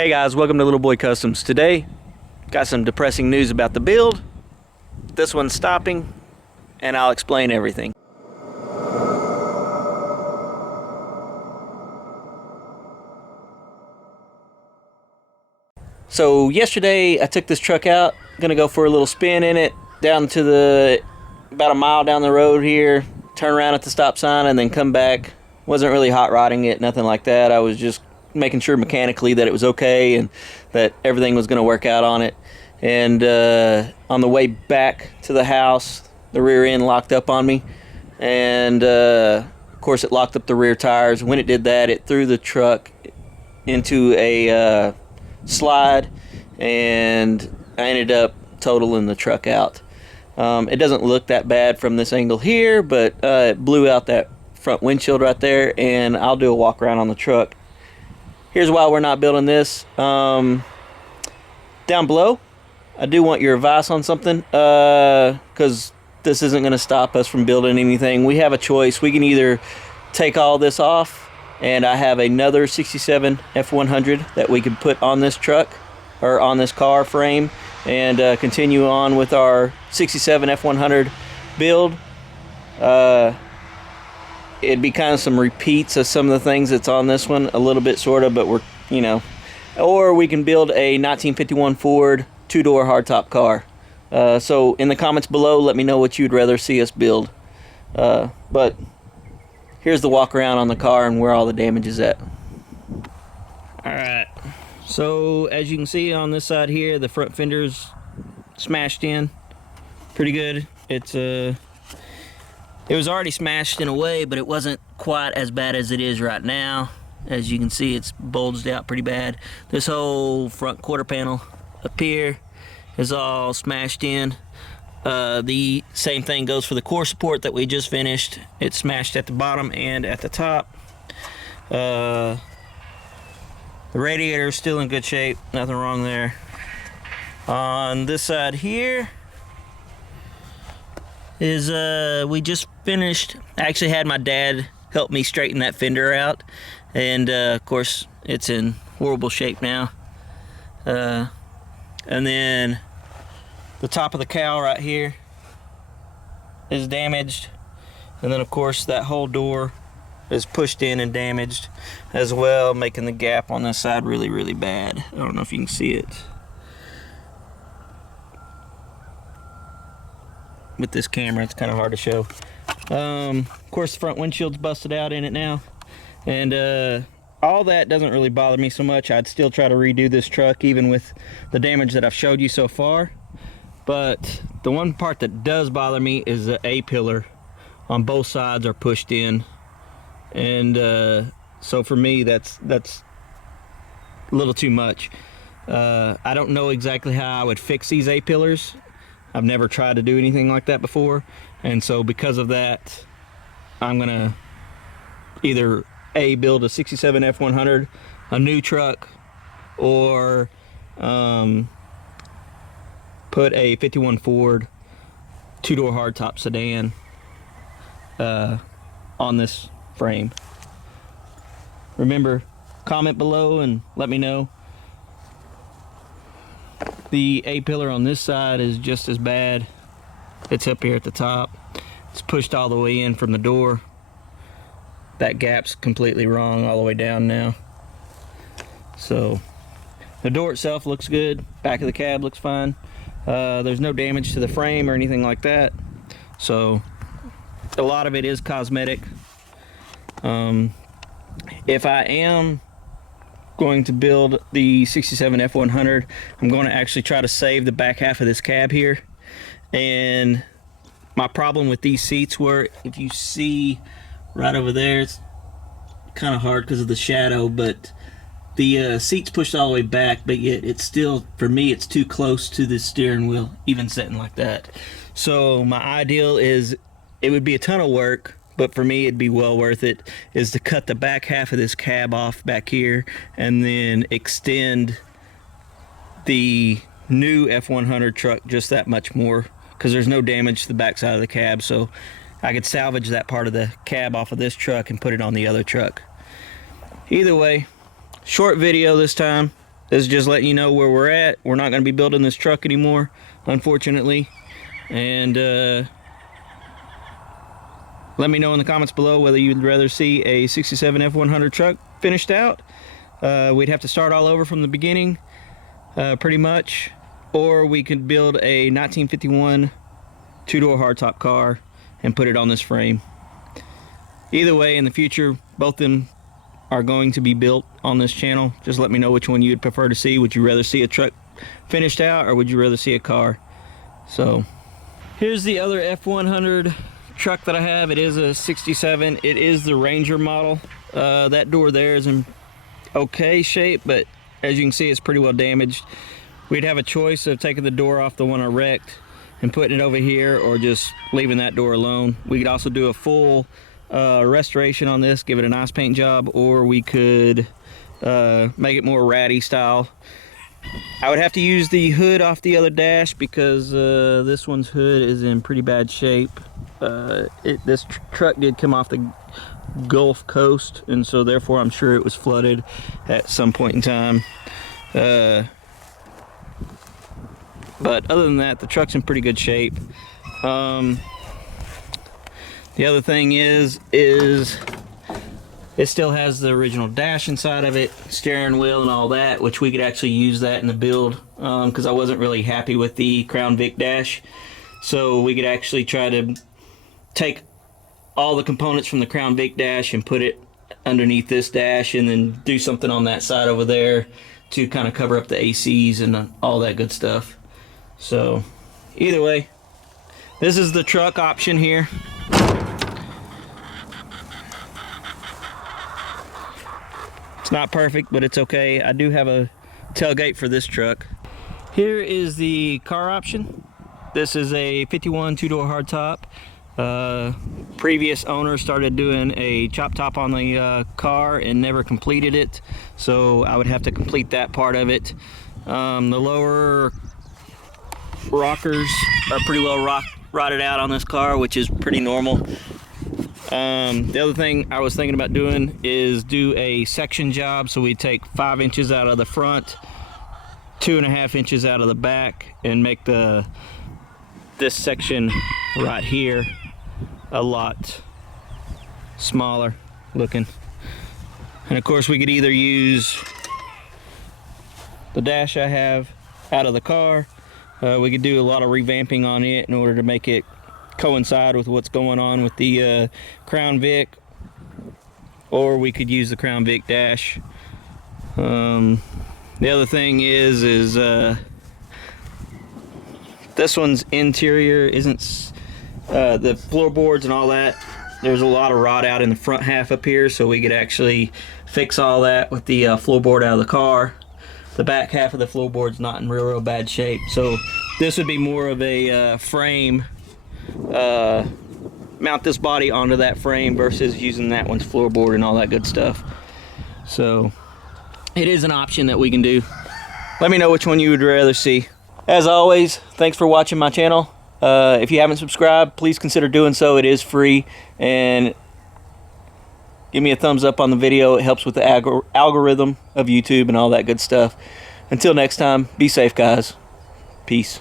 Hey guys, welcome to Little Boy Customs. Today, got some depressing news about the build. This one's stopping, and I'll explain everything. So yesterday, I took this truck out. Gonna go for a little spin in it, down to about a mile down the road here, turn around at the stop sign, and then come back. Wasn't really hot rodding it, nothing like that. I was just making sure mechanically that it was okay and that everything was going to work out on it. And on the way back to the house, the rear end locked up on me, and of course it locked up the rear tires. When it did that, it threw the truck into a slide, and I ended up totaling the truck out. It doesn't look that bad from this angle here, but it blew out that front windshield right there, and I'll do a walk around on the truck. Here's why we're not building this. Down below, I do want your advice on something, because this isn't going to stop us from building anything. We have a choice. We can either take all this off, and I have another 67 F100 that we can put on this truck, or on this car frame, and continue on with our 67 F100 build. It'd be kind of some repeats of some of the things that's on this one, a little bit sort of, but we're, you know. Or we can build a 1951 Ford two-door hardtop car. So in the comments below, let me know what you'd rather see us build. But here's the walk around on the car and where all the damage is at. Alright, so as you can see on this side here, the front fender's smashed in pretty good. It was already smashed in a way, but it wasn't quite as bad as it is right now. As you can see, it's bulged out pretty bad. This whole front quarter panel up here is all smashed in. The same thing goes for the core support that we just finished. It's smashed at the bottom and at the top. The radiator is still in good shape, nothing wrong there. On this side here is we just finished. I actually had my dad help me straighten that fender out, and of course it's in horrible shape now. And then the top of the cowl right here is damaged, and then of course that whole door is pushed in and damaged as well, making the gap on this side really bad. I don't know if you can see it with this camera, it's kind of hard to show. Of course the front windshield's busted out in it now, and all that doesn't really bother me so much. I'd still try to redo this truck even with the damage that I've showed you so far. But the one part that does bother me is the A-pillar on both sides are pushed in, and so for me that's a little too much. I don't know exactly how I would fix these A-pillars. I've never tried to do anything like that before, and so because of that, I'm gonna either build a 67 F100, a new truck, or put a 51 Ford two-door hardtop sedan on this frame. Remember, comment below and let me know. The A-pillar on this side is just as bad. It's up here at the top. It's pushed all the way in from the door. That gap's completely wrong all the way down now. So the door itself looks good. Back of the cab looks fine. There's no damage to the frame or anything like that. So a lot of it is cosmetic. If I am going to build the 67 F100, I'm going to actually try to save the back half of this cab here. And my problem with these seats were, if you see right over there, it's kind of hard because of the shadow, but the seat's pushed all the way back, but yet it's still, for me, it's too close to the steering wheel, even sitting like that. So my ideal is, it would be a ton of work, but for me it'd be well worth it, is to cut the back half of this cab off back here and then extend the new F100 truck just that much more, because there's no damage to the back side of the cab. So I could salvage that part of the cab off of this truck and put it on the other truck. Either way, short video this time, this is just letting you know where we're at. We're not going to be building this truck anymore, unfortunately. And let me know in the comments below whether you'd rather see a 67 F100 truck finished out. We'd have to start all over from the beginning, pretty much. Or we could build a 1951 two-door hardtop car and put it on this frame. Either way, in the future, both of them are going to be built on this channel. Just let me know which one you'd prefer to see. Would you rather see a truck finished out, or would you rather see a car? So here's the other F100 truck that I have. It is a 67. It is the Ranger model. That door there is in okay shape, but as you can see, it's pretty well damaged. We'd have a choice of taking the door off the one I wrecked and putting it over here, or just leaving that door alone. We could also do a full restoration on this, give it a nice paint job, or we could make it more ratty style. I would have to use the hood off the other dash because this one's hood is in pretty bad shape. This truck did come off the Gulf Coast, and so therefore I'm sure it was flooded at some point in time. But other than that, the truck's in pretty good shape. The other thing is it still has the original dash inside of it, steering wheel and all that, which we could actually use that in the build, because I wasn't really happy with the Crown Vic dash. So we could actually try to take all the components from the Crown Vic dash and put it underneath this dash, and then do something on that side over there to kind of cover up the ACs and all that good stuff. So either way, this is the truck option here. It's not perfect, but it's okay. I do have a tailgate for this truck. Here is the car option. This is a 51 two-door hardtop. Previous owner started doing a chop top on the car and never completed it, so I would have to complete that part of it. The lower rockers are pretty well rotted out on this car, which is pretty normal. The other thing I was thinking about doing is do a section job. So we take 5 inches out of the front, 2.5 inches out of the back, and make this section right here a lot smaller looking. And of course, we could either use the dash I have out of the car. We could do a lot of revamping on it in order to make it coincide with what's going on with the Crown Vic, or we could use the Crown Vic dash. The other thing is this one's interior isn't the floorboards and all that. There's a lot of rot out in the front half up here, so we could actually fix all that with the floorboard out of the car. The back half of the floorboard's not in real bad shape, so this would be more of a frame. Mount this body onto that frame versus using that one's floorboard and all that good stuff. So it is an option that we can do. Let me know which one you would rather see. As always, thanks for watching my channel. If you haven't subscribed, please consider doing so. It is free, and give me a thumbs up on the video. It helps with the algorithm of YouTube and all that good stuff. Until next time, be safe, guys. Peace.